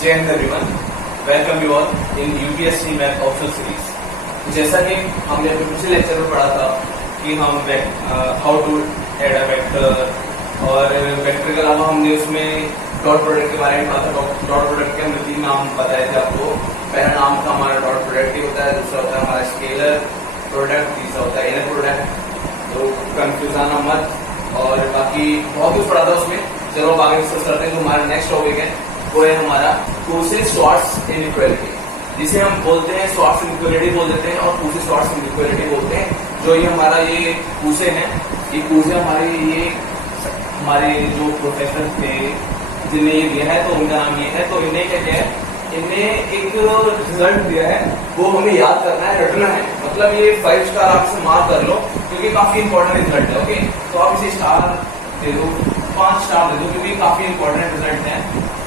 जय Hind everyone, welcome you all in UPSC math optional series. जैसा कि हमने अपने पिछले लेक्चर में पढ़ा था कि हम how to add a vector, और वेक्टर के अलावा हमने उसमें डॉट प्रोडक्ट के बारे में पढ़ा था। डॉट प्रोडक्ट के हमने 3 नाम बताए थे आपको। पहला नाम था हमारा डॉट प्रोडक्ट होता है, दूसरा होता है हमारा स्केलर प्रोडक्ट, तीसरा होता है इनर प्रोडक्ट। तो कंफ्यूज आना मत, और बाकी बहुत कुछ पढ़ा था उसमें। चलो अब आगे डिस्कस करते हैं। जो हमारा नेक्स्ट टॉपिक है वो है हमारा कूसी-श्वार्ट्ज इनइक्वालिटी, जिसे हम बोलते हैं श्वार्ट्ज इनइक्वालिटी बोल देते हैं और कूसी-श्वार्ट्ज इनइक्वालिटी बोलते हैं। जो ये हमारा ये कूसे हैं, ये कूसे हमारे जो प्रोफेसर थे जिन्हें ये दिया है, तो उनका नाम ये है। तो इन्हें क्या किया है, इन्हें एक रिजल्ट दिया है, वो हमें याद करना है, रटना है। मतलब ये 5 स्टार आप इसे मार्क कर लो क्योंकि काफी इंपॉर्टेंट रिजल्ट है। ओके, तो आप इसे स्टार दे दो, 5 स्टार दे दो, क्योंकि काफी इंपॉर्टेंट रिजल्ट है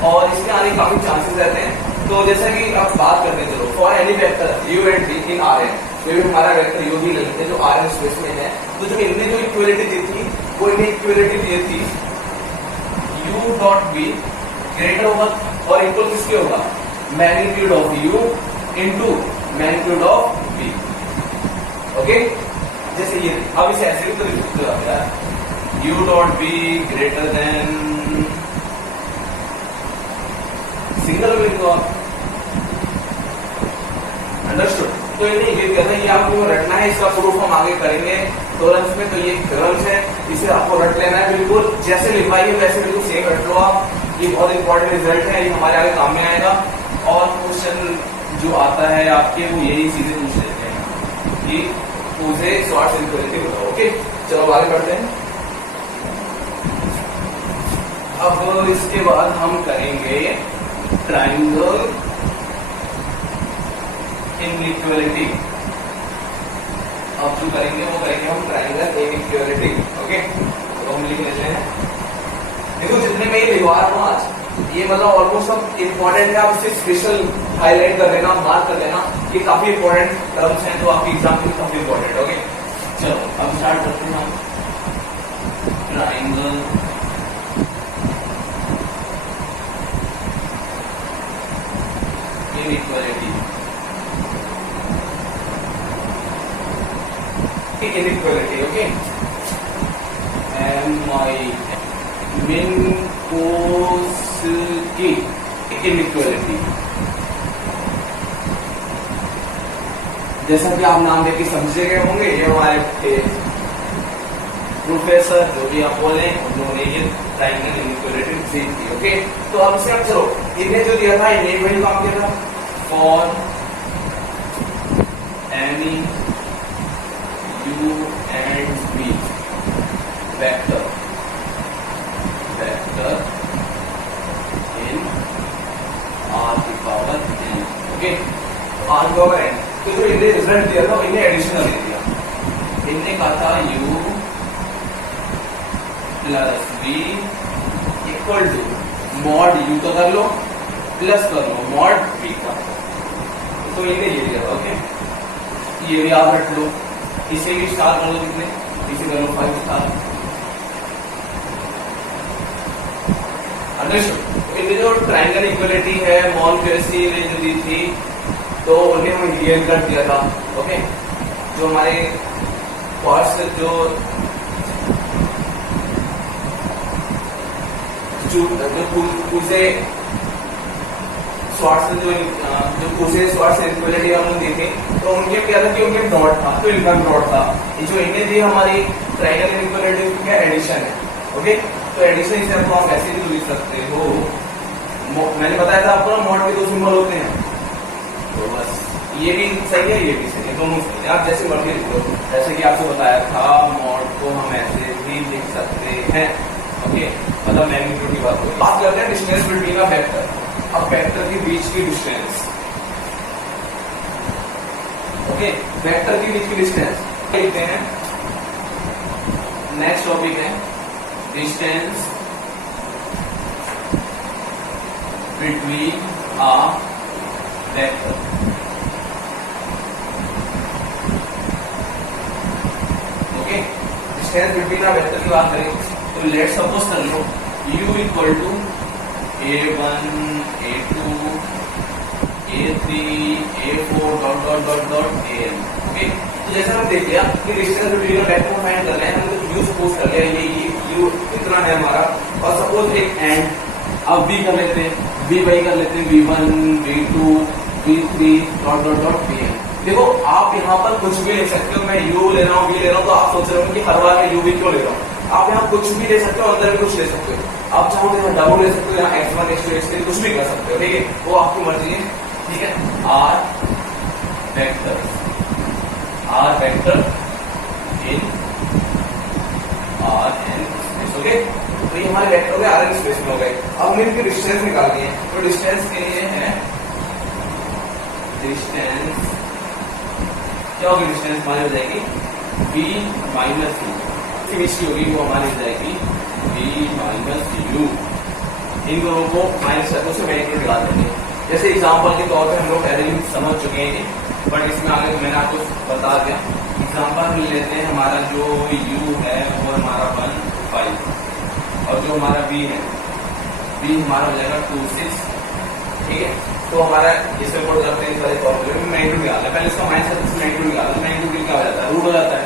और इसके आने काफी चांसेस रहते हैं। तो जैसा कि आप बात करते हैं, चलो for any vector u and v in R n, तो हमारा वेक्टर यू भी लेते हैं जो आर एन स्पेस में है। तो जो इनने जो इक्वलिटी दी थी, वो इन्हें इक्वलिटी दी थी u डॉट v ग्रेटर होगा और इक्वल किसके होगा, magnitude of u into magnitude of v। Okay, जैसे ये अब इसे ऐसे भी तो लिख सकते हो आप यार, u dot v greater than single में लिख दो आप। अंडरस्टूड। तो ये नहीं कहता, ये आपको रटना है, इसका प्रूफ हम आगे करेंगे थ्योरम्स में। तो ये थ्योरम्स है, इसे आपको रट लेना है, बिल्कुल जैसे लिखवाइए वैसे बिल्कुल सेम रट लो आप। ये बहुत इंपॉर्टेंट रिजल्ट है, ये हमारे आगे काम में आएगा। और क्वेश्चन जो आता है आपके वो यही चीजें पूछ लेते हैं कि कूसी-श्वार्ट्ज इनइक्वालिटी बताओ। ओके, चलो आगे बढ़ते हैं। अब इसके बाद हम करेंगे ट्राइंगल इनइक्वालिटी। अब जो करेंगे वो करेंगे हम ट्राइंगल इनइक्वालिटी। ओके, तो हम लिख लेते हैं। देखो जितने में ये लिखवा रहा हूं आज, ये मतलब ऑलमोस्ट सब इंपॉर्टेंट है। आप इसे स्पेशल हाईलाइट कर लेना, मार्क कर लेना, ये काफी इंपॉर्टेंट टर्म्स हैं, तो आपकी एग्जाम के लिए काफी इंपॉर्टेंट। ओके, चलो अब स्टार्ट करते हैं हम triangle inequality. Inequality, okay, Minkowski inequality. जैसा कि आप नाम देके समझे गए होंगे, ये हमारे प्रोफेसर जो भी आप बोले उन्होंने ये ट्राइंगल इनइक्वालिटी दी थी। ओके, तो अब से अब चलो, इन्हें जो दिया था, इन्हें वही काम किया था, for any u and v vector in r की पावर n। ओके, r की पावर n। तो जो इन्हें रिजल्ट दिया था, इन्हें एडिशनल दे दिया। इन्हें कहा था u plus v equal to mod u तो कर लो, प्लस कर लो मॉड v का। तो इन्हें ये दिया था। ओके, ये भी आप रट लो, इसे भी स्टार कर लो, कितने इसे कर लो 5 स्टार। अंडरस्टूड। इनमें जो ट्राइंगल इक्वलिटी है मॉन्टेस्क्यू ने जो दी थी, तो उन्हें हमें क्लियर कर दिया था। ओके, जो हमारे फर्स्ट जो कूसी-श्वार्ट्ज इनइक्वालिटी हमने देखी, तो उनके क्या था कि उनके डॉट था, तो इनका डॉट था। जो इन्हें दी हमारी ट्राइंगल इनइक्वालिटी क्या एडिशन है। ओके, तो एडिशन इसे आपको आप ऐसे भी लिख सकते हो। मैंने बताया था आपको ना, मॉड के 2 सिंबल होते हैं, तो बस ये भी सही है, ये भी सही है, दोनों सही है। आप जैसे मर्जी लिख लो, जैसे कि आपको बताया था मॉड को हम ऐसे भी लिख सकते हैं। ओके, मतलब मैग्नीट्यूड की बात करते हैं डिस्टेंस बिटवीन अ वेक्टर। अब वेक्टर के बीच की डिस्टेंस, ओके, वेक्टर के बीच की डिस्टेंस लिखते हैं। नेक्स्ट टॉपिक है distance between a vector. Okay, distance between a vector की बात करें तो लेट सपोज कर लो u equal to a1 a2 A3 A4 dot dot dot dot AN। Okay, तो जैसे हम देख लिया कि डिस्टेंस बिटवीन वेक्टर को फाइंड करना है, हमने U सपोज कर लिया, ये U इतना है हमारा, और सपोज एक एंड अब V कर लेते हैं, V वही कर लेते हैं, V1 V2 V3 dot dot dot VN। देखो आप यहाँ पर कुछ भी ले सकते हो, मैं U ले रहा हूँ, V ले रहा हूँ, तो आप सोच रहे हो कि हर बार मैं U V क्यों ले रहा हूँ। आप यहाँ कुछ भी ले सकते हो, अंदर भी कुछ ले सकते हो, आप चाहो तो यहाँ डबल ले सकते हो, यहाँ x1 x2 x3 कुछ भी कर सकते हो, ठीक है, वो आपकी मर्जी है, ठीक है। R वेक्टर इन Rn स्पेस, ओके, तो ये हमारे वेक्टर हो गए Rn स्पेस में हो गए। अब हमने इनकी डिस्टेंस निकालनी है, तो डिस्टेंस के लिए है डिस्टेंस, क्या होगी डिस्टेंस हमारी हो जाएगी b माइनस u, फिनिश होगी वो हमारी हो जाएगी b माइनस u। इन दोनों को माइनस करके उसे वैल्यू निकाल देंगे। जैसे एग्जांपल के तौर पे हम लोग पहले भी समझ चुके हैं, बट इसमें आगे मैंने आपको बता दिया। एग्जांपल लेते हैं, हमारा जो u है वो हमारा 1 5, और जो हमारा b है, b हमारा हो जाएगा 2 6, ठीक है। तो हमारा इसे कोड करते हैं सारे फॉर्मूले में मैग्नीट्यूड निकालना है, पहले इसका माइनस करके इसमें मैग्नीट्यूड निकालना है। मैग्नीट्यूड क्या हो जाता है, रूट हो जाता है,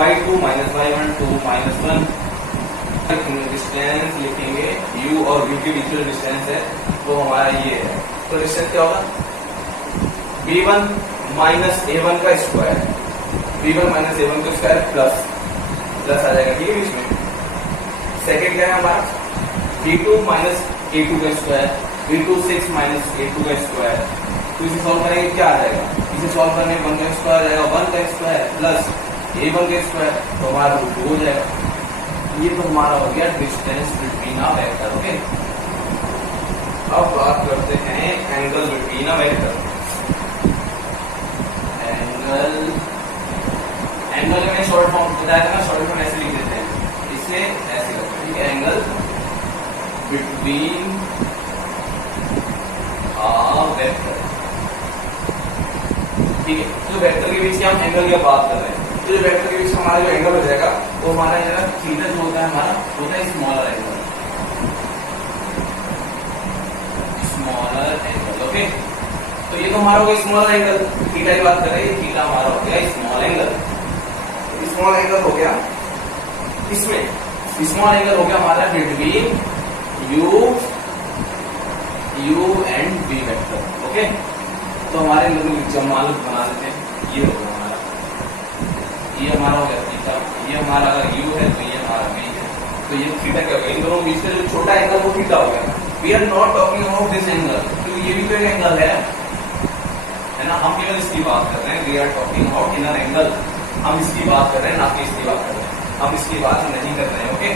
y2 minus y1 2 minus 1। Distance लिखेंगे u और v के बीच में डिस्टेंस है वो हमारा ये है, तो डिस्टेंस क्या होगा b1 माइनस a1 का स्क्वायर, b1 माइनस a1 का स्क्वायर प्लस आ जाएगा, ठीक है बीच में। सेकेंड क्या है हमारा b2 माइनस a2 का स्क्वायर, b2 6 माइनस a2 का स्क्वायर, तो इसे सॉल्व करेंगे क्या आ जाएगा, इसे सॉल्व करने 1 का स्क्वायर आ जाएगा, 1 का स्क्वायर प्लस a1 का स्क्वायर, तो हमारा रूट 2 हो जाएगा। ये तो हमारा हो गया distance between a vector, okay. अब बात करते हैं angle between a vector. Angle में शॉर्ट फॉर्म बताया था ना, शॉर्ट फॉर्म ऐसे लिख देते हैं, इसे ऐसे करते हैं, ठीक है। एंगल बिटवीन अ वेक्टर, ठीक है। जो वेक्टर के बीच की हम एंगल की बात कर रहे हैं, तो जो वेक्टर के बीच हमारा जो एंगल हो जाएगा वो हमारा जाएगा थीटा, जो होता है हमारा होता है स्मॉलर एंगल, ओके। तो ये तो हमारा हो गया स्मॉलर एंगल, थीटा की बात कर रहे हैं, थीटा हमारा हो गया स्मॉल एंगल। स्मॉल एंगल हो गया इसमें, स्मॉल एंगल हो गया हमारा between u and v vector, okay. तो हमारे जमाल बना देते हैं, ये हो गया हमारा, ये हमारा हो गया थीटा, ये हमारा अगर u है तो ये हमारा v है, तो ये थीटा क्या हो गया, इन दोनों के बीच का जो छोटा एंगल वो थीटा हो गया। We are not talking about this angle, क्योंकि ये भी तो एक एंगल है ना, हम केवल इसकी बात कर रहे हैं। We are talking about inner angle, हम इसकी बात कर रहे हैं, ना कि इसकी बात कर रहे हैं, हम इसकी बात नहीं कर रहे हैं, ओके।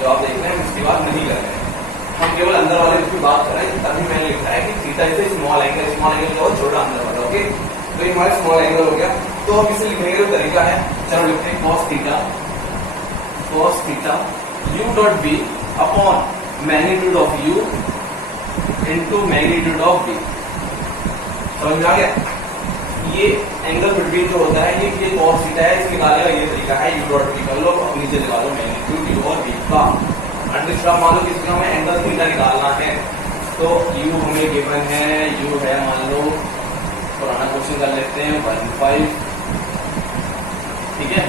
जो आप देख रहे हैं हम इसकी बात नहीं कर रहे हैं, हम केवल अंदर वाले की बात कर रहे हैं। तभी मैंने लिखा है कि theta is small angle, small angle बहुत छोटा अंदर वाला, ओके। तो ये हमारा स्मॉल एंगल हो गया। तो अब इसे लिखने का तरीका है, चलो लिखते हैं cos theta u dot v upon magnitude of u into magnitude of v। समझ में आ गया? ये एंगल बिटवीन जो होता है ये cos थीटा है, इसके निकालने का ये तरीका है, u डॉट v कर लो, अब नीचे निकालो मैग्नीट्यूड u और v का। अंडरस्टैंड, मान लो किसी हमें एंगल थीटा निकालना है, तो u हमें गिवन है, u है मान लो, पुराना क्वेश्चन कर लेते हैं 1 5, ठीक है,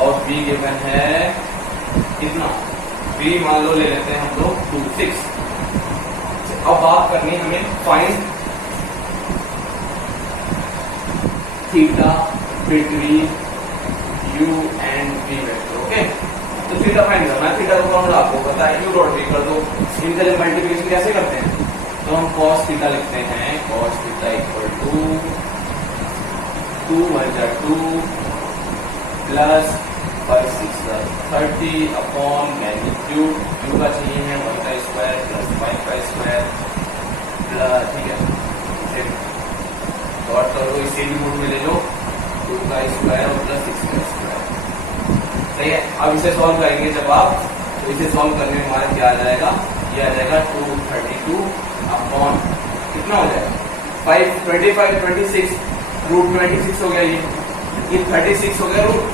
और v गिवन है कितना, v मान लो ले लेते हैं हम लोग 2 6। अब बात करनी है हमें find theta between u and v vector, okay. तो थीटा फाइंड करना है, थीटा का फॉर्मूला आपको पता है, u डॉट v कर दो। इनका जब मल्टीप्लिकेशन कैसे करते हैं, तो हम cos थीटा लिखते हैं, cos theta equal to 2 × 2 plus 5 6 30 upon magnitude, u का चाहिए है 1 का स्क्वायर प्लस 5 का स्क्वायर प्लस, ठीक है, इसे डॉट करो, इसे भी रूट में ले लो, 2 का स्क्वायर और प्लस 6 का स्क्वायर, सही है। अब इसे सॉल्व करेंगे जब आप, तो इसे सॉल्व करने में हमारा क्या आ जाएगा, ये आ जाएगा 232 अपॉन कितना हो जाएगा 5 25 26 रूट 26 हो गया, ये 36 हो गया रूट,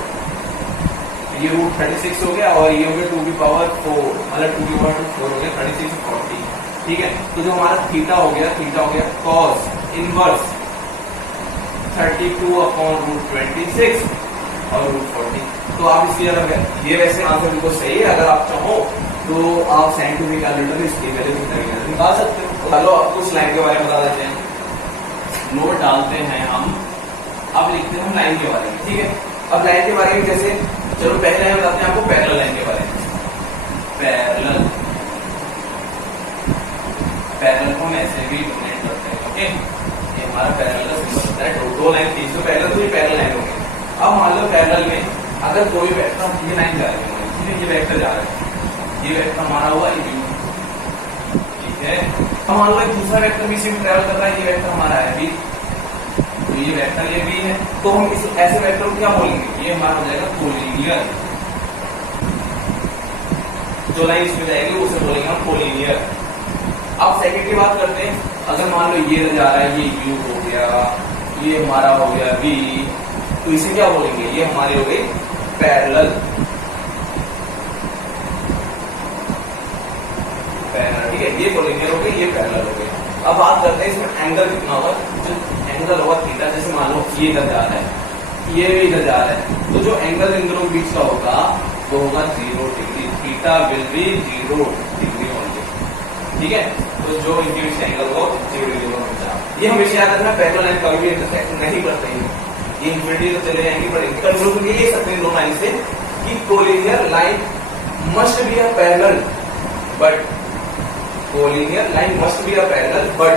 ये रूट 36 हो गया, और ये हो गया 2 की पावर 4, मतलब 2 की पावर 4 हो गया 36 40, ठीक है। तो जो हमारा थीटा हो गया कॉस इनवर्स 32/√26 और √40। तो आप इसकी अगर ये वैसे आंसर बिल्कुल सही है, अगर आप चाहो तो आप साइंटिफिक कैलकुलेटर इसकी वैल्यू निकाल सकते हो। चलो अब कुछ लाइन के बारे में बता देते हैं, नोट डालते हैं हम। अब लिखते हैं हम लाइन के बारे में, ठीक है। अब लाइन के बारे में जैसे चलो पहले हम बताते हैं आपको पैरेलल लाइन के बारे में। पैरेलल को हम ऐसे भी डोनेट करते हैं, ओके। ये हमारा पैरेलल का सिंबल होता है। दो लाइन थी, तो पैरेलल तो ये पैरेलल लाइन होगी। अब मान लो पैरेलल में अगर कोई वेक्टर ये लाइन जा रही है, ये वेक्टर जा रहा है, ये वेक्टर हमारा हुआ u, ठीक है। अब मान लो एक दूसरा वेक्टर भी इसी में ट्रेवल कर रहा है, ये वेक्टर हमारा है v, तो ये वेक्टर ये v है। तो हम इस ऐसे वेक्टर को क्या बोलेंगे, ये हमारा हो जाएगा कोलिनियर। जो लाइन इसमें जाएगी उसे बोलेंगे हम कोलिनियर। अब सेकंड की बात करते हैं, अगर मान लो ये जा रहा है, ये u हो गया, ये हमारा हो गया v, तो इसे क्या बोलेंगे, ये हमारे हो गए पैरेलल। ठीक है, ये कोलिनियर हो गए, ये पैरेलल हो गए। अब बात करते हैं इसमें एंगल कितना होगा। जो एंगल होगा थीटा, जैसे मान लो ये इधर जा रहा है, ये भी इधर जा रहा है, तो जो एंगल इन दोनों के बीच का होगा वो होगा 0 degree. Theta will be 0 degree होंगे, ठीक है। तो जो इनके बीच एंगल हो 0 डिग्री होगा। ये हमेशा याद रखना, पैरेलल लाइन कभी भी इंटरसेक्ट नहीं करते हैं, ये इंफिनिटी तो चले जाएंगे, पर कंक्लूजन ये सकते हैं दो लाइन से कि collinear line must be a parallel, but collinear line must be a parallel, but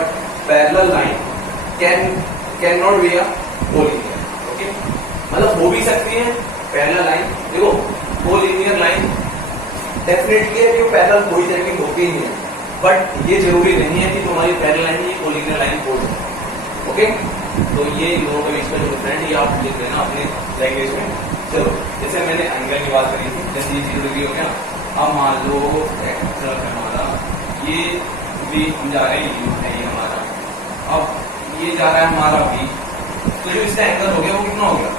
parallel line can not be a collinear, okay. मतलब हो भी सकती है पैरेलल लाइन। देखो कोलिनियर लाइन डेफिनेटली है कि पैरेलल कोई तरह की होती ही है, बट ये जरूरी नहीं है कि तुम्हारी पैरेलल लाइन ये कोलिनियर लाइन हो, ओके। तो ये दोनों के बीच का जो डिफरेंट ये आप लिख लेना अपने लैंग्वेज में। चलो जैसे मैंने एंगल की बात करी थी, जैसे ये 0 डिग्री हो गया। अब मान लो हमारा ये भी हम जा रहे हैं, u है ये हमारा, अब ये जा रहा है हमारा v, तो जो इसका एंगल हो गया वो कितना हो गया,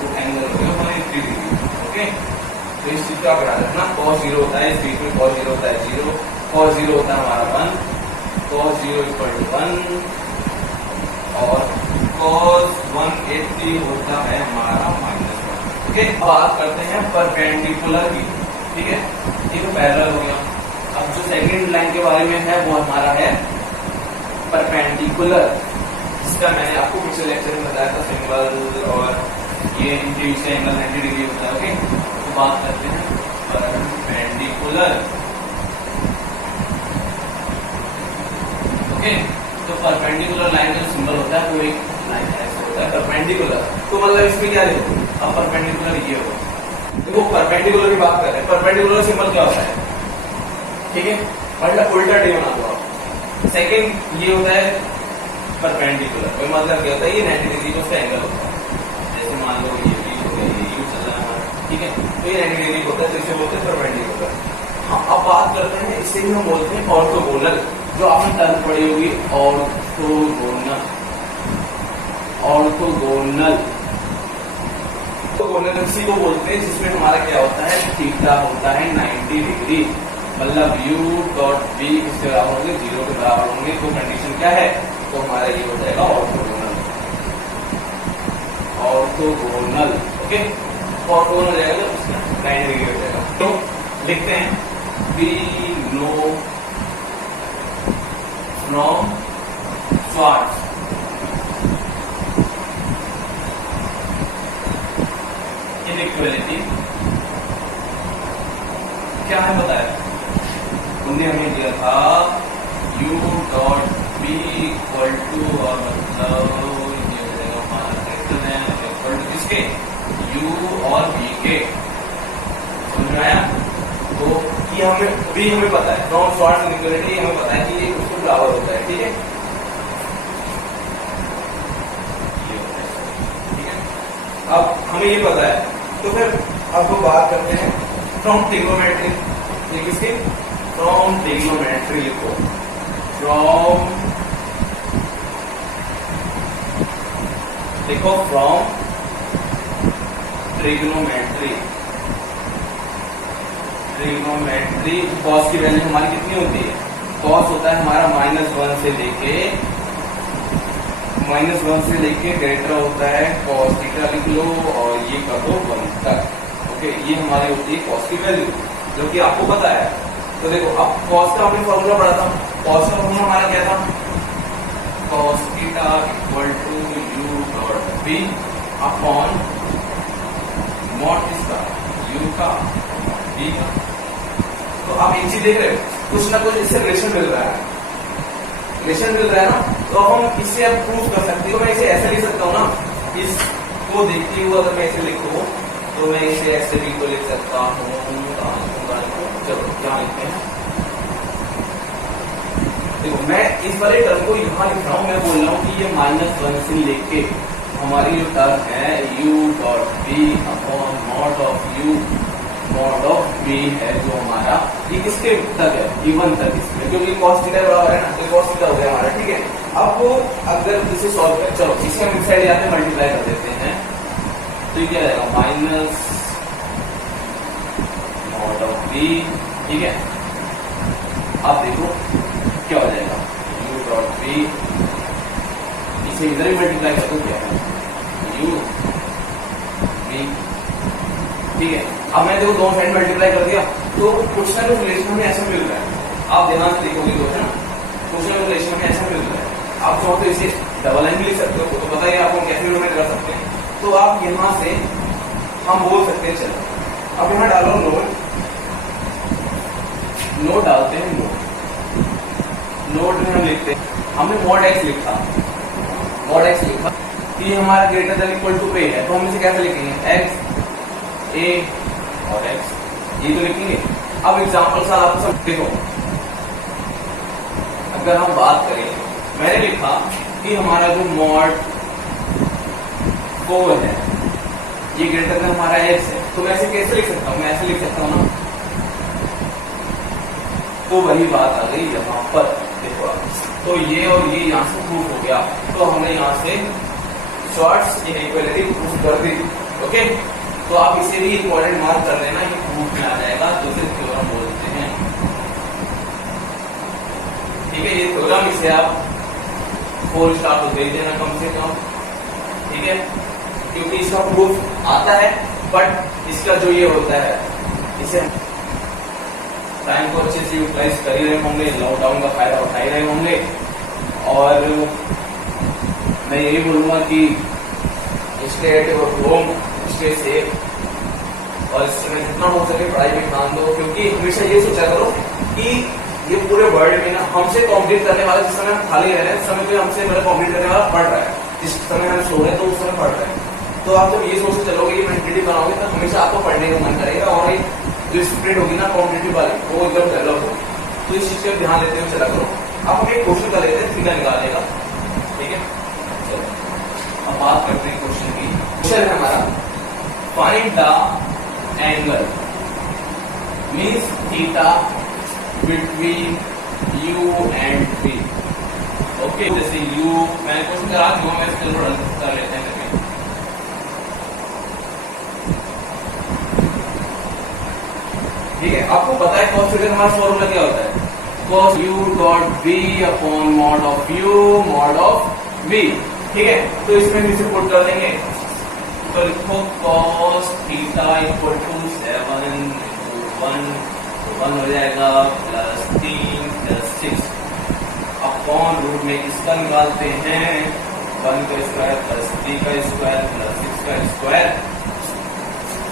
वो एंगल हो गया 180 डिग्री, ओके। तो इस चीज का आप याद रखना, cos 0 होता है, इस बीच में cos 0 होता है 0, cos 0 होता है हमारा 1, cos 0 = 1 और cos 180 होता है हमारा -1, ठीक है। अब बात करते हैं परपेंडिकुलर की, ठीक है। ये तो पैरेलल हो गया। अब जो सेकंड लाइन के बारे में है वो हमारा है परपेंडिकुलर, जिसका मैंने आपको पिछले लेक्चर में बताया था सिंबल, और ये इनके बीच से एंगल 90 डिग्री होता है, ओके। तो बात करते हैं परपेंडिकुलर, ओके। तो परपेंडिकुलर लाइन का सिंबल होता है वो एक लाइन ऐसे होता है परपेंडिकुलर। तो मतलब इसमें क्या लिखो, अब परपेंडिकुलर ये हो, देखो परपेंडिकुलर की बात कर रहे हैं, परपेंडिकुलर सिंबल क्या होता है, ठीक है। मतलब उल्टा डी बना दो आप। सेकंड ये होता है परपेंडिकुलर, कोई मतलब क्या होता है, ये 90 डिग्री का उसका एंगल होता है। जैसे मान लो ये भी हो गया, ये यू चल रहा है हमारा, ठीक है। तो ये 90 डिग्री होता है, तो इसे बोलते हैं परपेंडिकुलर। हाँ, अब बात करते हैं, इससे भी हम बोलते हैं ऑर्थोगोनल, जो आपने टर्म पढ़ी होगी ऑर्थोगोनल। ऑर्थोगोनल इसी को बोलते हैं जिसमें हमारा क्या होता है, थीटा होता है 90 डिग्री, मतलब u डॉट v किसके बराबर होंगे, 0 के बराबर होंगे। तो कंडीशन क्या है, तो हमारा ये हो जाएगा ऑर्थोगोनल। Orthogonal, okay. ऑर्थोगोनल हो जाएगा तो उसका 90 डिग्री हो जाएगा। तो लिखते हैं we know from Schwarz inequality क्या है बताया, उन्हें हमें दिया था u dot b equal to, और मतलब ये हो जाएगा हमारा इक्वल टू किसके, u और v के, समझ में आया। तो ये हमें पता है, फ्रॉम शॉर्ट इनइक्वालिटी हमें पता है कि ये उसको बराबर होता है, ठीक है। ठीक है, अब हमें ये पता है, तो फिर अब हम बात करते हैं फ्रॉम ट्रिग्नोमेट्री। ये किसके, फ्रॉम ट्रिग्नोमेट्री लिखो, फ्रॉम देखो फ्रॉम ट्रिग्नोमेट्री। ट्रिग्नोमेट्री कॉस की वैल्यू हमारी कितनी होती है, कॉस होता है हमारा -1 से लेके ग्रेटर होता है कॉस थीटा लिख लो और ये कर दो 1 तक। ओके, ये हमारी होती है कॉस की वैल्यू जो कि आपको पता है। तो देखो अब कॉस का हमने फॉर्मूला पढ़ा था। कॉस का फॉर्मूला हमारा क्या था? Cos theta equal to u dot b upon mod किसका? यू का, बी का। तो आप एक चीज देख रहे हो, कुछ ना कुछ इससे रिलेशन मिल रहा है ना। तो हम इससे अब प्रूव कर सकते हो। मैं इसे ऐसे लिख सकता हूँ ना, इसको देखते हुए अगर मैं इसे लिखूं तो मैं इसे ऐसे भी तो लिख सकता हूँ। चलो यहाँ लिखते हैं। देखो मैं इस वाले टर्म को यहाँ लिख रहा हूँ। मैं बोल रहा हूँ कि ये -1 से लेके हमारी जो टर्म है u dot b upon mod of b है जो हमारा, ये किसके तक है? इवन तक इसमें, क्योंकि कॉस थीटा बराबर है ना, तो कॉस थीटा हो गया हमारा। ठीक है, अब वो अगर इसे सॉल्व करें, चलो इसे हम इस साइड यहाँ पे मल्टीप्लाई कर देते हैं। तो ये क्या रहेगा? Minus mod of b. ठीक है, अब देखो क्या हो जाएगा? u डॉट बी, इसे इधर ही मल्टीप्लाई कर दो, क्या है? u b. ठीक है, अब मैं देखो दोनों साइड मल्टीप्लाई कर दिया तो कुछ ना कुछ रिलेशन में ऐसा मिल रहा है। आप ध्यान से देखोगे तो है ना, कुछ ना कुछ रिलेशन में ऐसा मिल रहा है। आप चाहो तो इसे डबल लाइन भी लिख सकते हो, तो पता है आपको कैसे नोट कर सकते हैं। तो आप यहाँ से हम बोल सकते हैं, चलो अब यहाँ डालो नोट डालते हैं। नोट में हम लिखते हैं, हमने मॉड एक्स लिखा कि हमारा ग्रेटर देन इक्वल टू पे है, तो हम इसे कैसे लिखेंगे? एक्स ए और एक्स, ये तो लिखेंगे। अब एग्जाम्पल से आप सब देखो, अगर हम बात करें, मैंने लिखा कि हमारा जो मॉड 4 है ये ग्रेटर देन हमारा एक्स है, तो मैं इसे कैसे लिख सकता हूँ? मैं ऐसे लिख सकता हूँ ना। तो वही बात आ गई यहाँ पर, देखो तो ये और ये यहाँ से प्रूफ हो गया। तो हमने यहाँ से शॉर्ट्स इनइक्वालिटी प्रूफ कर दी। ओके, तो आप इसे भी इम्पोर्टेंट मार्क कर लेना, ये प्रूफ में आ जाएगा, तो इसे थ्योरम बोलते हैं। ठीक है, ये थ्योरम, इसे आप 4 स्टार तो दे देना कम से कम। ठीक है, क्योंकि इसका प्रूफ आता है, बट इसका जो ये होता है, इसे टाइम को अच्छे से यूटिलाइज कर ही रहे होंगे, लॉकडाउन का फायदा उठा ही रहे होंगे। और मैं यही बोलूंगा कि stay at your home, stay safe, और इस समय जितना हो सके पढ़ाई में ध्यान दो। क्योंकि हमेशा ये सोचा करो कि ये पूरे वर्ल्ड में ना हमसे कॉम्पीट करने वाला, जिस समय हम खाली रह रहे हैं, उस समय कोई हमसे मतलब कॉम्पीट करने वाला पढ़ रहा है। जिस समय हम सो रहे हैं तो उस समय पढ़ रहे हैं। तो आप जब ये सोच के चलोगे, ये मेंटेलिटी बनाओगे, तो हमेशा आपको पढ़ने का मन करेगा, और जो स्पिरिट होगी ना कॉम्पिटिटिव वाली, वो एकदम डेवलप होगी। तो इस चीज का ध्यान देते हुए चला करो। अब हम एक क्वेश्चन कर लेते हैं, थीटा निकालने का। ठीक है, चलो अब बात करते हैं क्वेश्चन की। क्वेश्चन है हमारा, find the angle means theta between u and v। Okay, जैसे u, मैंने क्वेश्चन करा दूंगा, मैं इसको रन कर लेते हैं। ठीक है, आपको पता है cos थीटा का हमारा फॉर्मूला क्या होता है? cos u dot b upon mod of u mod of v। ठीक है, तो इसमें भी पुट कर देंगे। तो लिखो cos theta equal to 7 into 1 हो जाएगा +3 + 6 अपॉन रूट में इसका निकालते हैं 1 का स्क्वायर +3 का स्क्वायर +6 का स्क्वायर,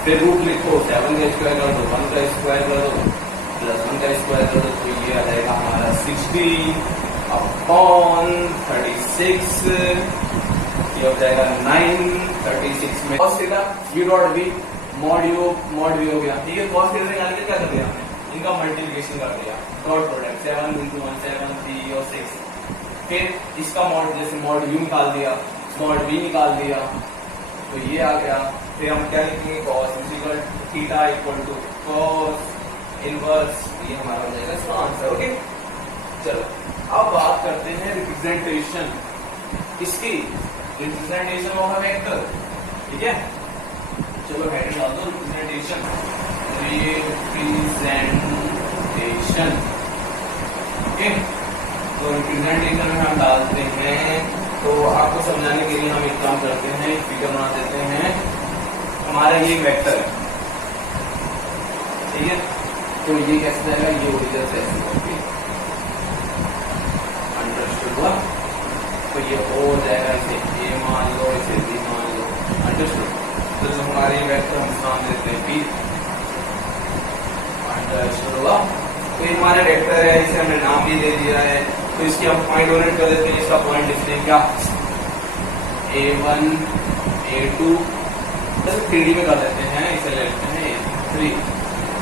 फिर रूट लिखो 7 का स्क्वायर कर दो, 1 का स्क्वायर कर दो, +1 का स्क्वायर कर दो, तो ये आ जाएगा हमारा 60 अपॉन 36, ये हो जाएगा 9। 36 में cos theta u dot v mod u हो गया। ठीक है, cos थीटा निकाल के क्या कर दिया हमने? इनका मल्टीप्लिकेशन कर दिया, डॉट प्रोडक्ट 7 into 1 7 3 और 6। फिर इसका मॉड, जैसे मॉड u निकाल दिया, मॉड v निकाल दिया, तो ये आ गया। फिर हम क्या लिखेंगे? cos theta equal to cos inverse, ये हमारा हो जाएगा इसका आंसर। ओके, चलो अब बात करते हैं रिप्रेजेंटेशन इसकी, रिप्रेजेंटेशन ऑफ अ वेक्टर। ठीक है, चलो हेडिंग डाल दो रिप्रेजेंटेशन। ओके, रिप्रेजेंटेशन में हम डालते हैं, तो आपको समझाने के लिए हम एक काम करते हैं, एक फिगर बना देते हैं। हमारा ये वेक्टर है, ठीक है, तो ये कैसे जाएगा, ये ओरिजिन से ऐसे अंडरस्टूड हुआ। तो ये हो जाएगा, इसे ए मान लो, इसे बी मान लो, अंडरस्टूड। तो जो हमारे वेक्टर हम नाम देते हैं बी, अंडरस्टूड हुआ। तो ये हमारा वेक्टर है, इसे हमने नाम भी दे दिया है, तो इसकी हम पॉइंट डोनेट कर देते हैं। इसका पॉइंट लिखते हैं क्या, A1 A2, जैसे 3D में कर देते हैं, इसे ले लेते हैं A3।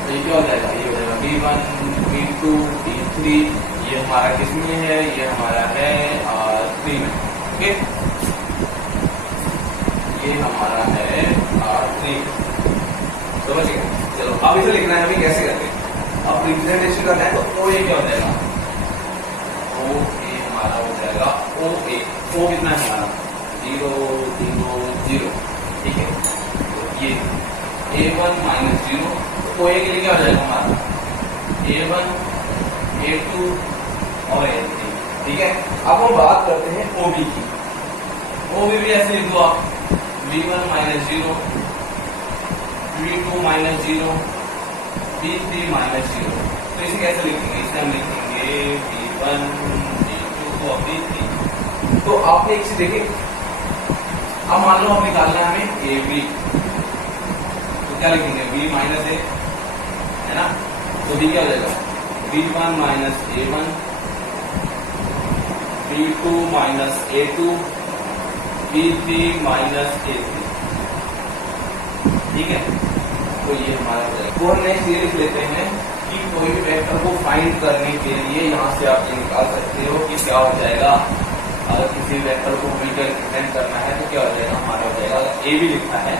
तो ये क्या हो जाएगा, ये हो जाएगा B1 B2 B3। ये हमारा किसमें है, ये हमारा है R3 में, ओके, ये हमारा है R3, समझ गए। चलो अब इसे लिखना है हमें, कैसे करते हैं, अब रिप्रेजेंटेशन करना है, तो ओ ए क्या हो जाएगा, ओ ए हमारा हो जाएगा ओ ए। ओ कितना है हमारा, 0 0 0, ठीक है। तो ये A1 माइनस 0, तो ओ ए के लिए क्या हो जाएगा हमारा, A1 A2 और A3, ठीक है। अब हम बात करते हैं OB की। OB भी ऐसे लिख दो आप, B1 minus 0, B2 minus 0, B3 minus 0। तो इसे कैसे लिखेंगे, इसे हम लिखेंगे B1 B2 और B3। तो आपने एक चीज देखी, अब मान लो हम निकालना है हमें AB, तो क्या लिखेंगे, B माइनस A, है ना। तो B क्या हो जाएगा, B1 minus A1, B2 minus A2, B3 minus A3, ठीक है। तो ये हमारा हो जाएगा। और नेक्स्ट ये लिख लेते हैं कि कोई भी वेक्टर को फाइंड करने के लिए यहाँ से आप ये निकाल सकते हो कि क्या हो जाएगा, अगर किसी वेक्टर को मिलकर रिप्रेजेंट करना है तो क्या हो जाएगा, हमारा हो जाएगा, अगर ए भी लिखा है,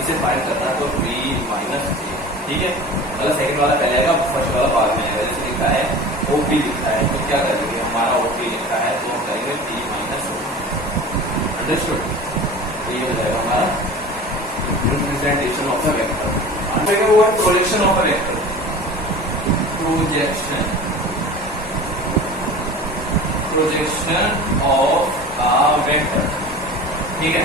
इसे फाइंड करना है तो बी माइनस ए, ठीक है। मतलब सेकंड वाला पहले आएगा, फर्स्ट वाला बाद में आएगा। जैसे लिखा है OP लिखा है, तो क्या करेंगे, हमारा OP लिखा है तो हम करेंगे बी माइनस ओ, अंडरस्टूड। तो ये हो जाएगा हमारा रिप्रेजेंटेशन ऑफ द वेक्टर। वो है projection of a vector, projection of a vector, ठीक है।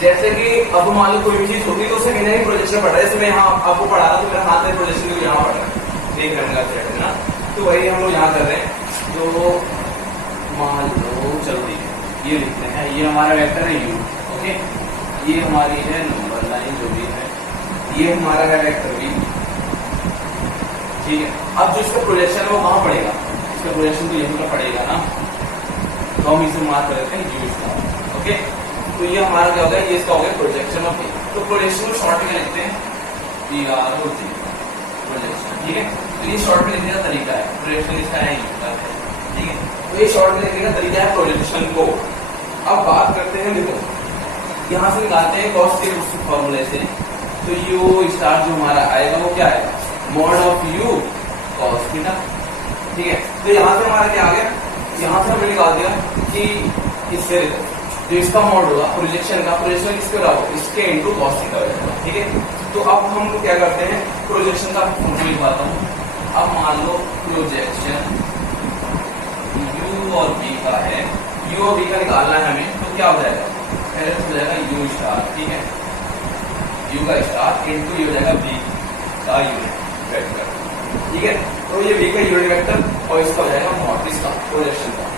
जैसे कि अब मान लो कोई भी चीज होती है तो उसे कहीं ना प्रोजेक्शन पड़ रहा है। जैसे मैं यहाँ आपको पढ़ा रहा, तो मेरा हाथ में प्रोजेक्शन तो यहाँ पड़ रहा है, देख रहे हैं ना। तो वही हम लोग यहाँ कर रहे हैं। तो मान लो चलो ठीक है, ये लिखते हैं, ये हमारा वेक्टर है U, ओके। ये हमारी है नंबर लाइन जो भी है, ये हमारा है वेक्टर V, ठीक है। अब जो इसका प्रोजेक्शन है वो कहाँ पड़ेगा, इसका प्रोजेक्शन तो यहीं पर पड़ेगा ना, तो हम इसे मार्क कर देते हैं U स्टार, ओके। तो ये हमारा क्या होगा, ये इसका हो गया प्रोजेक्शन ऑफ ए। तो प्रोजेक्शन को शॉर्ट में लिखते हैं PROJ, प्रोजेक्शन, ठीक है। तो ये शॉर्ट में लिखने का तरीका है, प्रोजेक्शन इसका है U का, ठीक है। तो ये शॉर्ट में लिखने का तरीका है प्रोजेक्शन को। अब बात करते हैं, देखो यहाँ से निकालते हैं कॉस के फॉर्मूले से। तो U स्टार जो हमारा आएगा वो क्या आएगा, mod of U cos theta, ठीक है। तो यहाँ से हमारा क्या आ गया, यहाँ से हमने निकाल दिया कि इससे जो इसका मॉड होगा प्रोजेक्शन का, प्रोजेक्शन किसके बराबर, इसके इनटू कॉस थीटा हो जाएगा, ठीक है। तो अब हम क्या करते हैं, प्रोजेक्शन का फॉर्मूला लिखवाता हूँ। अब मान लो प्रोजेक्शन U और V का है, U और V का निकालना है हमें, तो क्या हो जाएगा, पहले हो जाएगा U स्टार, ठीक है, U का स्टार इनटू ये हो जाएगा V का यूनिट वेक्टर, ठीक है। तो ये V का यूनिट वेक्टर और इसका हो जाएगा मॉड, इसका प्रोजेक्शन का।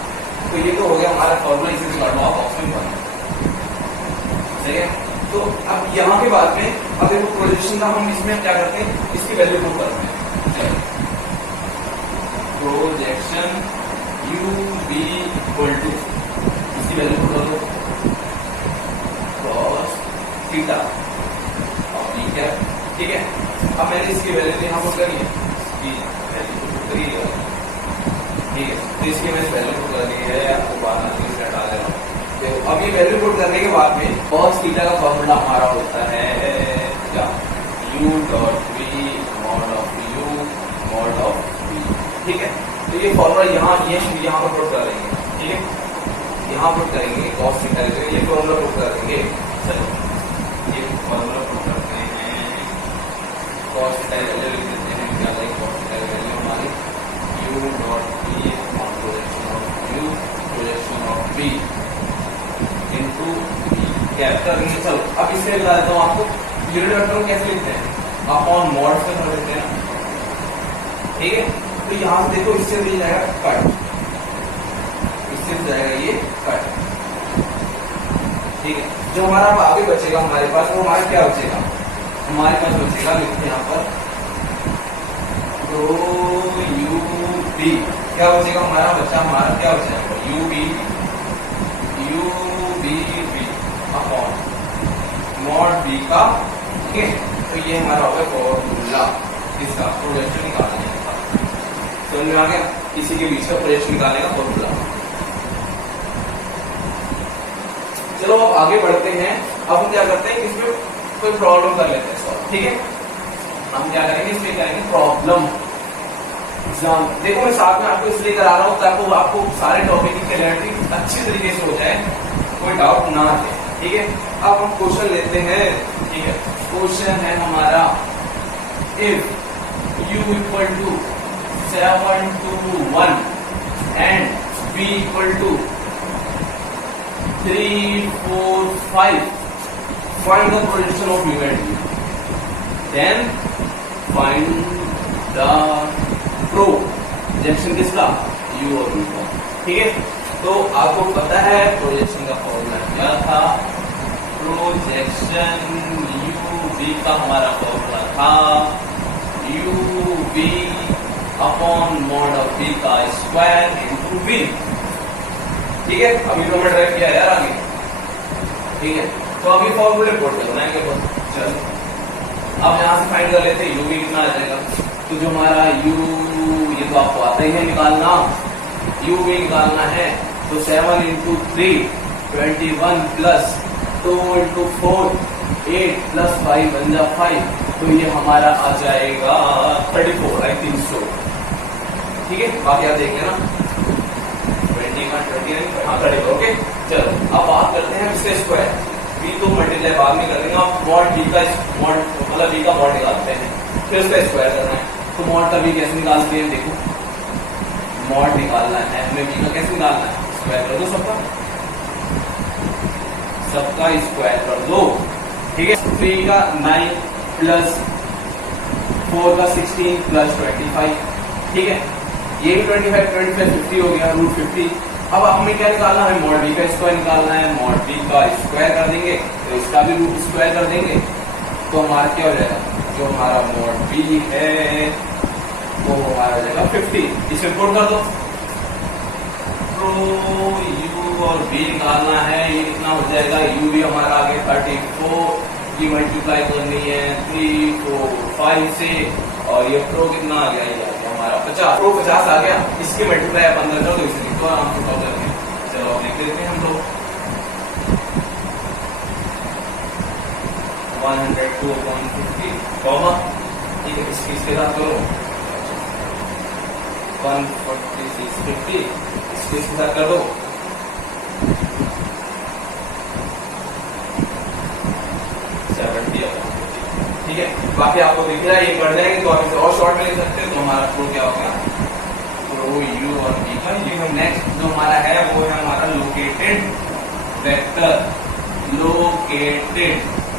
तो ये तो हो गया हमारा फॉर्मूला, इसे निकालना होगा ऑप्शन 1, सही है। तो अब यहाँ के बाद में अब देखो प्रोजेक्शन का हम इसमें क्या करते हैं, इसकी वैल्यू पुट करते हैं। प्रोजेक्शन UV इक्वल टू, इसकी वैल्यू पुट कर दो, कॉस थीटा और V क्या, ठीक है। अब मैंने इसकी वैल्यू यहाँ पुट करी है, इसकी वैल्यू पुट करी है, ठीक है। तो इसकी मैंने वैल्यू पुट कर दी है, आपको बाद में इसका डाल देना। तो अब ये वैल्यू पुट करने के बाद में cos थीटा का फॉर्मूला हमारा होता है क्या, U dot V mod of U mod of V, ठीक है। तो ये फॉर्मूला यहाँ पर पुट कर देंगे, ठीक है, यहाँ पुट करेंगे cos थीटा, ये फॉर्मूला पुट कर देंगे। चलो ये फॉर्मूला पुट करते हैं, cos थीटा की वैल्यू लिख देते हैं, क्या है cos थीटा की वैल्यू हमारी U dot V projection of U gap कर देंगे। चलो अब इससे बता देता हूँ आपको यूनिट वेक्टर को कैसे लिखते हैं, अपॉन मॉड से कर देते हैं ना, ठीक है। तो यहाँ से देखो इससे मिल जाएगा कट, इससे मिल जाएगा ये कट, ठीक है। जो हमारा आगे बचेगा हमारे पास, वो हमारा क्या बचेगा, हमारे पास बचेगा, लिखते हैं यहाँ पर यू बी, क्या बचेगा हमारा बच्चा, हमारा क्या बचेगा u b b upon mod b का, ठीक है। तो ये हमारा होगा फॉर्मूला इसका प्रोजेक्शन निकालने का, समझ में आ गया, इसी के बीच का प्रोजेक्शन निकालने का फॉर्मूला। चलो अब आगे बढ़ते हैं। अब हम क्या करते हैं, इसमें कोई प्रॉब्लम कर लेते हैं सॉल्व, ठीक है। हम क्या करेंगे, इसमें करेंगे प्रॉब्लम एग्जाम। देखो मैं साथ में आपको इसलिए करा रहा हूँ ताकि आपको सारे टॉपिक की क्लैरिटी अच्छी तरीके से हो जाए, कोई डाउट ना आए, ठीक है। अब हम क्वेश्चन लेते हैं, ठीक है। क्वेश्चन है हमारा if u equal to 7 to 1 and b equal to 3 4 5 find the projection of u and v, then find the projection किसका, u और v का, ठीक है। तो आपको पता है प्रोजेक्शन का फॉर्मूला क्या था, प्रोजेक्शन u v का हमारा फॉर्मूला था u v upon mod of v का स्क्वायर इनटू v, ठीक है। अभी तो मैं ड्राइव किया यार आगे, ठीक है। तो अभी फॉर्मूले रिपोर्ट करना है क्या, चलो अब यहाँ से फाइंड कर लेते हैं u v कितना आ जाएगा। तो जो हमारा u, ये तो आपको आता ही है निकालना, u v निकालना है, तो 7 इंटू 3 21 प्लस 2 इंटू 4 8 प्लस 5 बन जा 5, तो ये हमारा आ जाएगा 34 आई थिंक सो, ठीक है। बाकी आप देख लेना 20 का 20, हाँ 34, ओके। चलो अब बात करते हैं इसका स्क्वायर, v तो मल्टीप्लाई बाद में कर देंगे, आप मॉड v का मॉड मतलब v का मॉड निकालते हैं, फिर उसका स्क्वायर करना है। तो मॉड का v कैसे निकालते हैं, देखो मॉड निकालना है हमें, v का कैसे निकालना है, स्क्वायर कर दो सबका स्क्वायर कर दो, ठीक है। 3 का 9 प्लस 4 का 16 प्लस 25, ठीक है। ये भी 25 50 हो गया, रूट 50। अब हमें क्या निकालना है, मॉड v का स्क्वायर निकालना है, मॉड v का स्क्वायर कर देंगे तो इसका भी रूट स्क्वायर कर देंगे, तो हमारा क्या हो जाएगा, जो हमारा मॉड v है वो हमारा हो जाएगा 50। इसे पुट कर दो, तो u और v निकालना है, ये कितना हो जाएगा, u v हमारा आगे 34, ये मल्टीप्लाई करनी है 3 4 5 से, और ये प्रो कितना आ गया, ये आ गया हमारा 50, प्रो 50 आ गया, इसके मल्टीप्लाई आप अंदर कर दो, इसलिए तो आराम से सॉल्व करके चलो अब लिख देते हैं हम लोग 102/50 कॉमा, ठीक है। इसके साथ करो 146/50, इसके साथ कर दो 70, ठीक है। बाकी आपको दिख रहा है ये बढ़ जाएंगे तो आप इसे और शॉर्ट में ले सकते हैं, तो हमारा प्रो क्या होगा, प्रो u और v का। ये हम नेक्स्ट जो हमारा है वो है हमारा located vector, located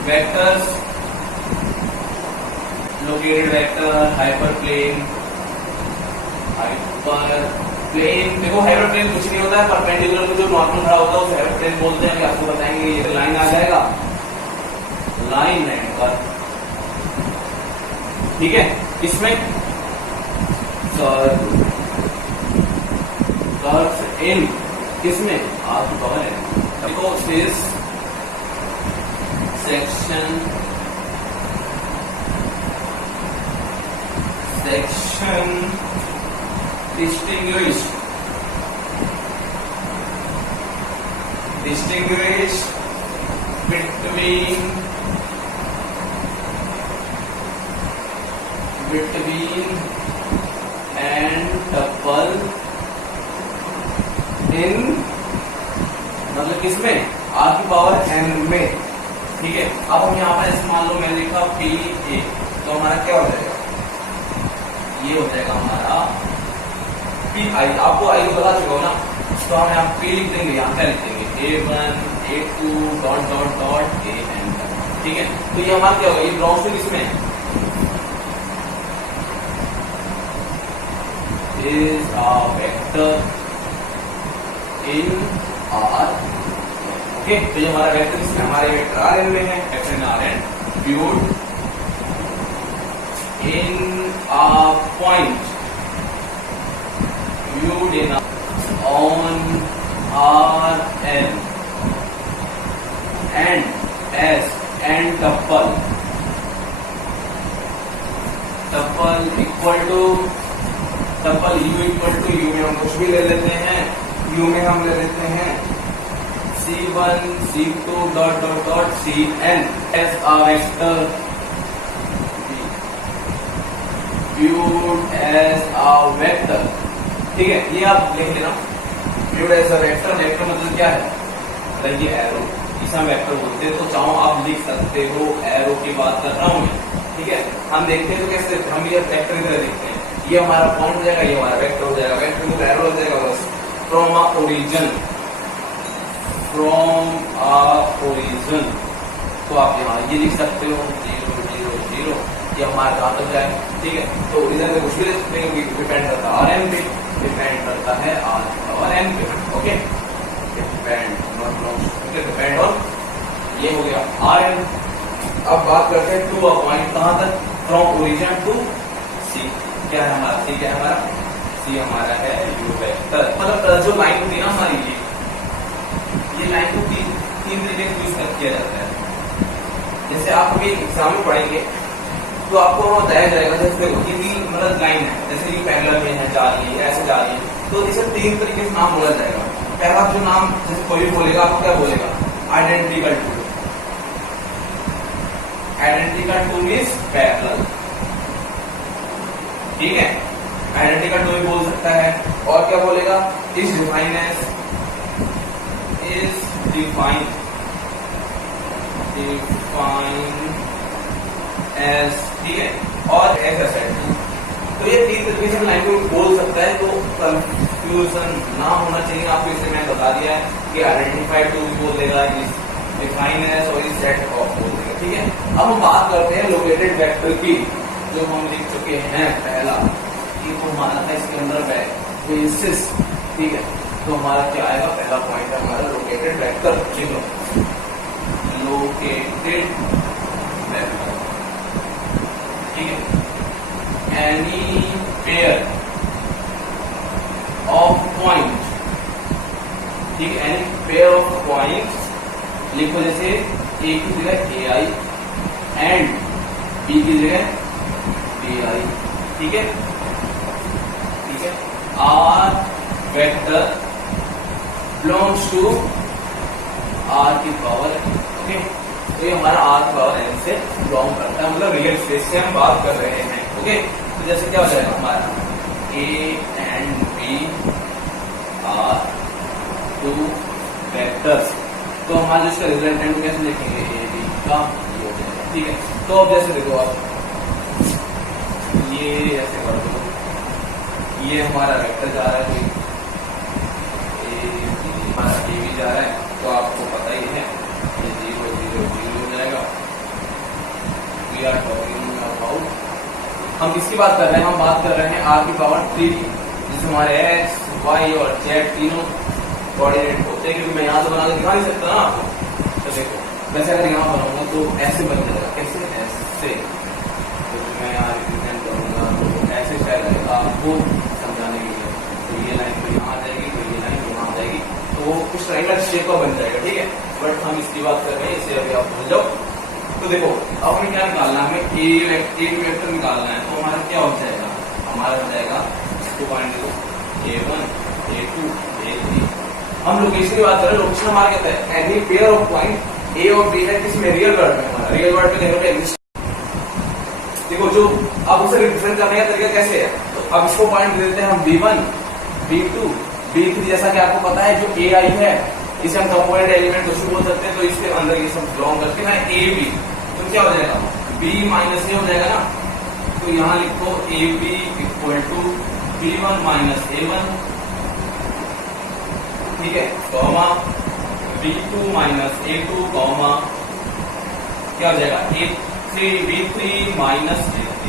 vectors, located vector, hyper plane, देखो हाइपर प्लेन कुछ नहीं होता है, परपेंडिकुलर जो नॉर्मल खड़ा होता है उसे हाइपर प्लेन बोलते हैं, आपको बताएंगे। ये लाइन आ जाएगा, लाइन है पर, ठीक है। इसमें कर्व इन किसमें, आप बगल है, देखो this section distinguish between and tuple in, मतलब किसमें, r की पावर n में, ठीक है। अब हम यहाँ पर मान लो मैं लिखा p a, तो हमारा क्या हो जाएगा, ये हो जाएगा हमारा पी आई, आपको आई पता चुका हो ना, तो हम यहाँ पे लिख देंगे, यहाँ क्या लिख देंगे a1 A2 dot dot dot AN तक, ठीक है। तो ये हमारा क्या होगा, ये बिलोंग्स टू किसमें है, is a vector in R, okay. तो ये हमारा वेक्टर किसमें, हमारे वेक्टर Rn में है, vector in Rn viewed in a point, viewed in a, on Rn and as and tuple equal to tuple u equal to u में हम कुछ भी ले लेते हैं, u में हम ले लेते हैं C1 C2 dot dot dot Cn as a vector viewed as a vector, ठीक है। ये आप लिख लेना, viewed as a vector, vector मतलब क्या है, मतलब ये एरो, इसे हम वेक्टर बोलते हैं। तो चाहो आप लिख सकते हो, एरो की बात कर रहा हूं मैं, ठीक है। हम देखते हैं तो कैसे, हम ये वेक्टर की तरह देखते हैं, ये हमारा पॉइंट हो जाएगा, ये हमारा वेक्टर हो जाएगा, वेक्टर में एरो हो जाएगा बस, from a origin, from a origin. तो आप यहाँ ये लिख सकते हो 0 0 0, ये हमारा कहाँ तक जाए, ठीक है। तो ओरिजिन में कुछ भी लिख सकते हैं, डिपेंड करता है Rn पे, डिपेंड करता है Rn पे, okay. Depend not belongs, okay, depend on, ये हो गया Rn। अब बात करते हैं टू अ पॉइंट, कहाँ तक, फ्रॉम ओरिजिन टू C, क्या है हमारा C, क्या है हमारा C, हमारा है u वेक्टर। मतलब जो लाइन होती है ना हमारी, ये लाइन को तीन तरीके से यूज किया जाता है। जैसे आप अभी एग्जाम में पढ़ेंगे तो आपको बताया जाएगा, जैसे देखो ये तीन मतलब लाइन है, जैसे ये पैरेलल में है, जा रही है, ऐसे जा रही है, तो इसे तीन तरीके से नाम बोला जाएगा। पहला जो नाम, जैसे कोई भी बोलेगा, आपको क्या बोलेगा, identical to, identical to means parallel, ठीक है। आइडेंटिकल टू भी बोल सकता है, और क्या बोलेगा, is define as, is define as, ठीक है, और एज असेट। तो ये तीन तरीके से लाइन को बोल सकता है, तो कंफ्यूजन ना होना चाहिए आपको, इसलिए मैंने बता दिया है कि आइडेंटिफाइड टू भी बोल देगा, इज डिफाइन एज और इज सेट ऑफ बोल देगा, ठीक है। अब हम बात करते हैं लोकेटेड वेक्टर की, जो हम लिख चुके हैं पहला, कि वो हमारा था इसके अंदर बेसिस, ठीक है। तो हमारा क्या आएगा, पहला पॉइंट है हमारा लोकेटेड वेक्टर, ठीक है, लोकेटेड वेक्टर, ठीक है। एनी पेयर ऑफ पॉइंट, ठीक है, एनी पेयर ऑफ पॉइंट लिखो, जैसे ए की जगह AI एंड B की जगह BI, ठीक है, ठीक है। R vector belongs to R की पावर, ओके। तो ये हमारा R की पावर n से बिलोंग करता है, मतलब रियल स्पेस से हम बात कर रहे हैं, ओके। तो जैसे क्या हो जाएगा हमारा A and B are two vectors, तो हमारा जो इसका रिजल्टेंट कैसे लिखेंगे, ए बी का ये हो जाएगा, ठीक है। तो अब जैसे देखो आप ये ऐसे कर दो, ये हमारा वेक्टर जा रहा है, हमारा ए बी जा रहा है, तो आपको पता ही है ये 0 0 0 हो जाएगा। वी आर टॉकिंग अबाउट, हम किसकी बात कर रहे हैं, हम बात कर रहे हैं R की पावर 3 की, जिसमें हमारे x y और z तीनों कोऑर्डिनेट होते हैं, क्योंकि मैं यहाँ से बना के दिखा नहीं सकता ना आपको। तो देखो वैसे अगर यहाँ बनाऊंगा तो ऐसे बन जाएगा, कैसे, ऐसे, तो मैं यहाँ रिप्रेजेंट करूंगा तो ऐसे शायद आएगा आपको समझाने के लिए। तो ये लाइन तो यहाँ आ जाएगी, तो ये लाइन यहाँ आ जाएगी, तो वो कुछ ट्रायंगल शेप का बन जाएगा, ठीक है। बट हम इसकी बात कर रहे हैं, इसे अभी आप भूल जाओ। तो देखो अब हमें क्या निकालना है, हमें एक वेक्टर निकालना है, तो हमारा क्या हो जाएगा, हमारा हो जाएगा 2.0 A1 A2 A3। हम लोकेशन की बात करें, लोकेशन हमारा क्या है, any pair of point A और B है, किसमें रियल वर्ल्ड में, हमारा रियल वर्ल्ड में देखो एग्जिस्ट। देखो जो अब उसे रिप्रेजेंट करने का तरीका कैसे है, तो अब इसको पॉइंट दे देते हैं हम B1 B2 B3, जैसा कि आपको पता है जो AI है इसे हम कंपोनेंट एलिमेंट कुछ बोल सकते हैं, तो इसके अंदर ये सब बिलोंग करके ना AB, तो क्या हो जाएगा B माइनस A हो जाएगा ना। तो यहाँ लिखो AB equal to B1 minus A1, ठीक है, comma B2 minus A2 comma क्या हो जाएगा A3 B3 माइनस A3।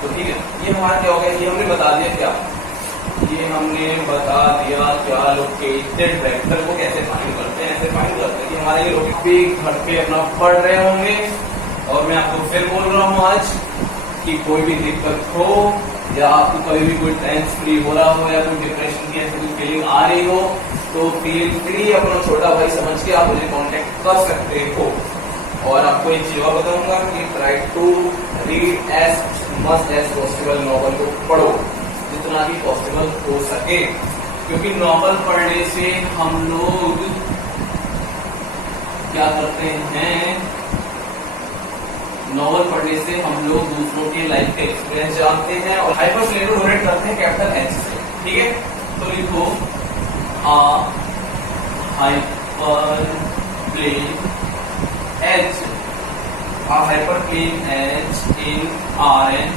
तो ठीक है, ये हमारा क्या हो गया, ये हमने बता दिया क्या, ये हमने बता दिया क्या लोकेटेड वेक्टर को कैसे फाइंड करते हैं। ऐसे फाइंड करते हैं कि हमारे ये लोग भी घर पे अपना पढ़ रहे होंगे। और मैं आपको फिर बोल रहा हूँ आज कि कोई भी दिक्कत हो या आपको कभी भी कोई टेंस फ्री हो रहा हो या कोई डिप्रेशन की ऐसी कोई फीलिंग आ रही हो तो फील फ्री अपना छोटा भाई समझ के आप मुझे कांटेक्ट कर सकते हो। और आपको एक चीज बताऊंगा कि try to read as much as possible, novel को पढ़ो जितना भी पॉसिबल हो सके, क्योंकि नॉवल पढ़ने से हम लोग क्या करते हैं, नॉवल पढ़ने से हम लोग दूसरों के लाइफ के एक्सपीरियंस जानते हैं और हाइपर प्लेन को डोनेट करते हैं कैपिटल एच से। ठीक है, तो लिखो hyperplane H, hyperplane H in Rn।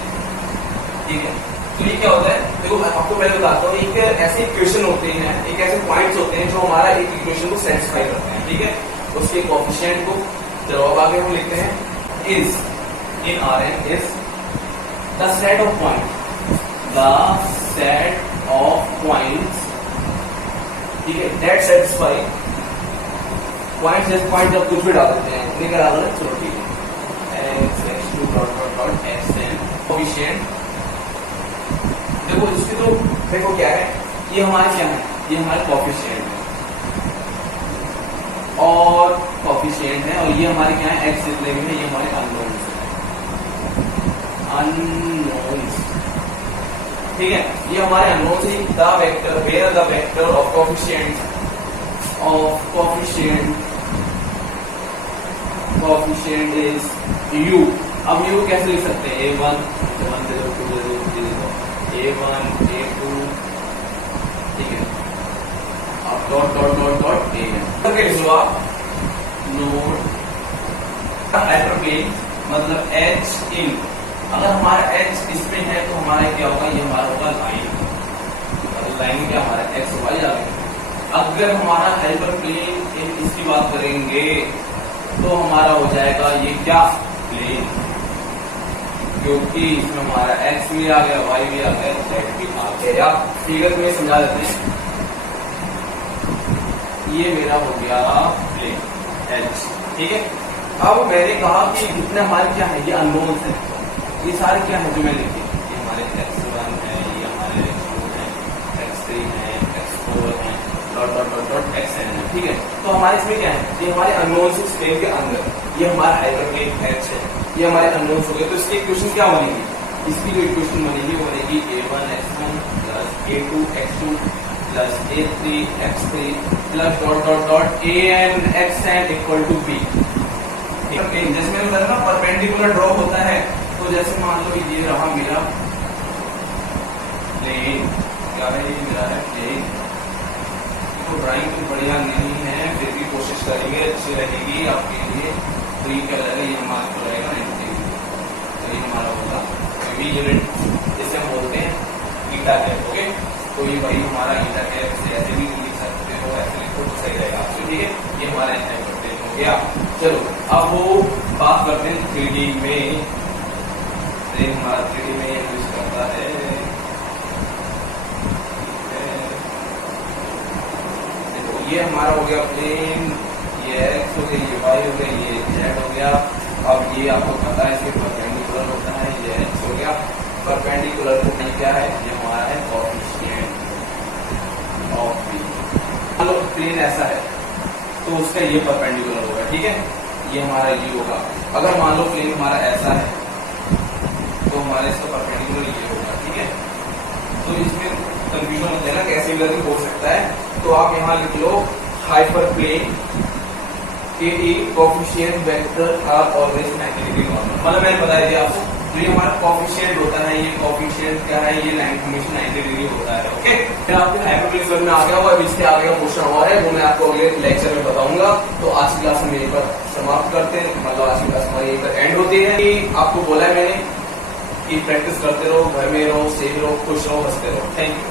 ठीक है, तो ये क्या होता है, देखो आपको पहले बताता हूँ, एक ऐसे इक्वेशन होते हैं, एक ऐसे पॉइंट्स होते हैं जो हमारा एक इक्वेशन को सेटिस्फाई करते हैं। ठीक है, उसके कोएफिशिएंट को चलो अब आगे हम लिखते हैं is in Rn is the set of points, ठीक है, that satisfy पॉइंट जब कुछ भी डाल देते हैं क्या डाल देते हैं, चलो ठीक है, x2 डॉट xn कोएफिशिएंट। देखो इसकी तो देखो क्या है, ये हमारा क्या है, ये हमारे कोएफिशिएंट है और कोएफिशिएंट है, और ये हमारे क्या है एक्स जितने भी है ये हमारे अननोन्स है, अननोन्स। ठीक है, ये हमारे अननोन्स है। The vector where the vector of coefficient is u। अब u कैसे लिख सकते हैं, a1 a1 a2, ठीक है, अब dot dot dot dot an लिख लो आप। नोट हाइपर प्लेन मतलब h इन, अगर हमारा h इसमें है तो हमारा क्या होगा, ये हमारा होगा लाइन, लाइन क्या हमारा x y आ गया। अगर हमारा हाइपर प्लेन इसकी बात करेंगे तो हमारा हो जाएगा ये क्या प्लेन, क्योंकि इसमें हमारा x भी आ गया, y भी आ गया, z भी आ गया। फिगर में समझा देते हैं, ये मेरा हो गया प्लेन h। ठीक है, अब मैंने कहा कि जितने हमारे क्या है, ये अननोन्स है, ये सारे क्या है जो मैं लिखी, ये हमारे x1 है, ये हमारे x2 है, x3 है, x4 है, dot dot dot dot xn है। ठीक है, तो हमारे इसमें क्या है, ये हमारे अननोन्स इस प्लेन के अंदर, ये हमारा हाइपर प्लेन h है, ये हमारे अननोन्स हो गए। तो इसकी इक्वेशन क्या बनेगी, इसकी जो इक्वेशन बनेगी वो बनेगी a1 x1 plus a2 x2 plus a3 x3 plus dot dot dot an xn equal to b। जैसे मैंने बताया ना परपेंडिकुलर ड्रॉ होता है, तो जैसे मान लो ये रहा मेरा प्लेन, क्या है ये मेरा है प्लेन। तो ड्राइंग तो बढ़िया नहीं है, फिर भी कोशिश करेंगे, अच्छी रहेगी आपके लिए। तो ये क्या लगेगा, ये हमारा तो रहेगा 90, तो ये हमारा होगा वी यूनिट, जिसे हम बोलते हैं ईटा कैप। ओके, तो ये वही हमारा ईटा कैप, से ऐसे भी लिख सकते हो, ऐसे लिखो तो सही रहेगा आपसे। ठीक है, ये हमारा हो गया। चलो अब वो बात करते हैं 3D में, हमारा 3D में यूज करता है, देखो ये हमारा हो गया प्लेन, ये x हो गया, ये y हो गया, ये z हो गया। अब ये आपको पता है इसके परपेंडिकुलर होता है, ये x हो गया। परपेंडिकुलर तो नहीं क्या है, ये हमारा है कोएफिशिएंट ऑफ b। चलो प्लेन ऐसा है तो उसका ये परपेंडिकुलर होगा। ठीक है, ये हमारा ये होगा। अगर मान लो प्लेन हमारा ऐसा है तो हमारे इसका परपेंडिकुलर ये होगा। ठीक है, तो इसमें कंफ्यूजन होता है ना, कैसे भी हो सकता है। तो आप यहाँ लिख लो हाइपर प्लेन के coefficient vector are always 90 degree normal. मतलब मैंने बताया दिया आपको, जो ये हमारा कोएफिशिएंट होता है, ये कोएफिशिएंट क्या है, ये हमेशा 90 डिग्री होता है। ओके, फिर आपके हाइपरप्लेन समझ में आ गया होगा। अब इसके आगे का क्वेश्चन और है, वो मैं आपको अगले लेक्चर में बताऊंगा। तो आज की क्लास हम यहीं पर समाप्त करते हैं, मतलब आज की क्लास हमारी यहीं पर एंड होती है। कि आपको बोला है मैंने कि प्रैक्टिस करते रहो, घर में रहो, सेफ रहो, खुश रहो, हंसते रहो। Thank you.